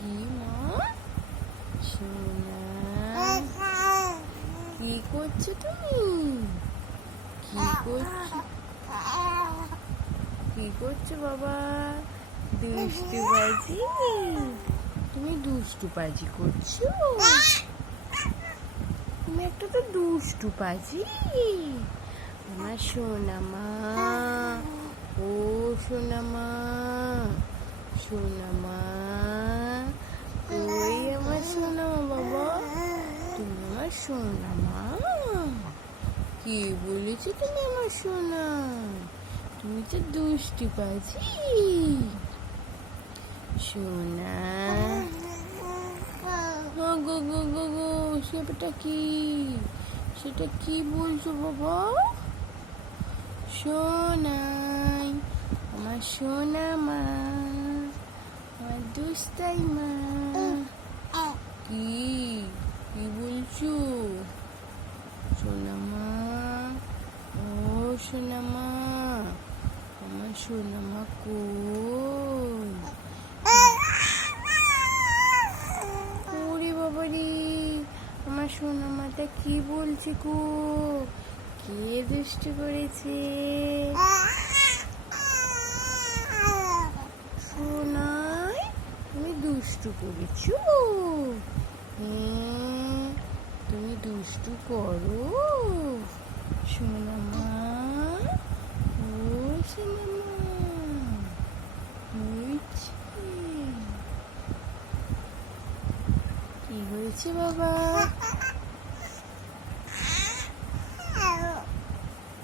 কি মা? সোনা, কি করছো তুমি? কি করছো? কি করছো বাবা? দুষ্টু বাজি? তুমি দুষ্টু বাজি করছো? তুমি একটা তো দুষ্টু বাজি। আমার সোনা মা, ও সোনা মা, সোনা মা, ওই আমার সোনা মা বাবা, তুমি আমার সোনা মা। কে বলেছে তুমি আমার সোনা? তুমি তো দুষ্টু বাজি। সোনা, গো গো গো গো, সেটা কি? সেটা কি বলছো বাবা? সোনাই, আমার সোনা মা, আমার দুস্তাই মা। কি কি বলছো? সোনা মা, ও সোনা মা, আমার সোনা মা কই? ওরে বাবা রে, আমার সোনা মাটা কি বলছে গো? কে দুষ্টু করেছে? সোনাই, তুমি দুষ্টু করেছো? হ্যাঁ, তুমি দুষ্টু করো সোনা মা, ও সোনা মা, হয়েছে? কি হয়েছে বাবা?